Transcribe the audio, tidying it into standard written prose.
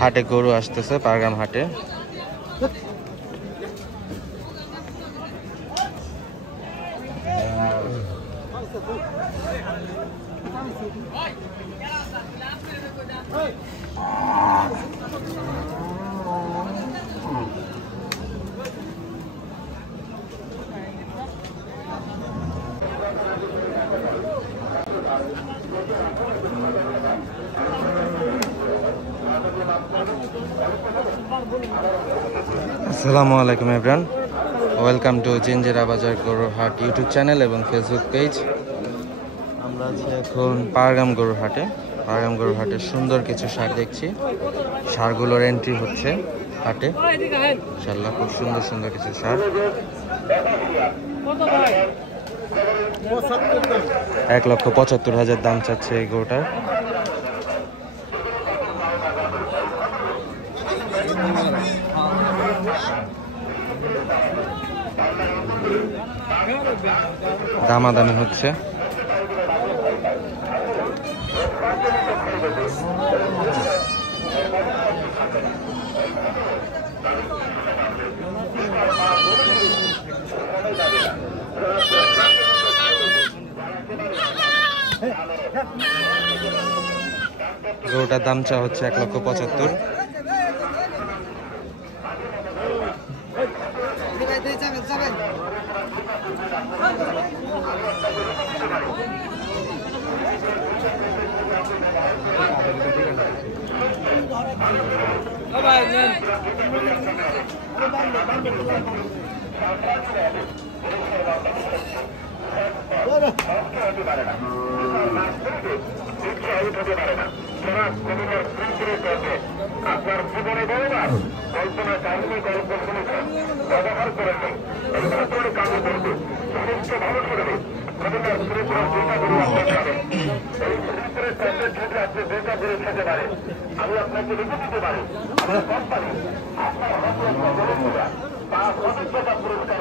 হাটে গরু আসতেছে, পারগাম হাটে। আসসালামু আলাইকুম এভরিওয়ান, ওয়েলকাম টু জিঞ্জিরা বাজার গরুর হাট ইউটিউব চ্যানেল এবং ফেসবুক পেজ। আমরা আছি এখন পারগাম গরুর হাটে। পারগাম গরুর হাটে সুন্দর কিছু সার দেখছি। সারগুলোর এন্ট্রি হচ্ছে হাটে, ইনশাআল্লাহ খুব সুন্দর সুন্দর কিছু সার। 1,75,000 দাম চাচ্ছে এই গরুটার। দামাদামি হচ্ছে। গরুটার দাম চা হচ্ছে 1,75,000। আপনার জীবনে বহুবার কল্পনা চাইনি, গল্প শুনেছেন, ব্যবহার করেছেন, কাজে করবে, সমস্ত ভালো করবে। আমি আপনাকে লিখে দিতে পারি, আপনার কোম্পানি আপনার পুরস্কার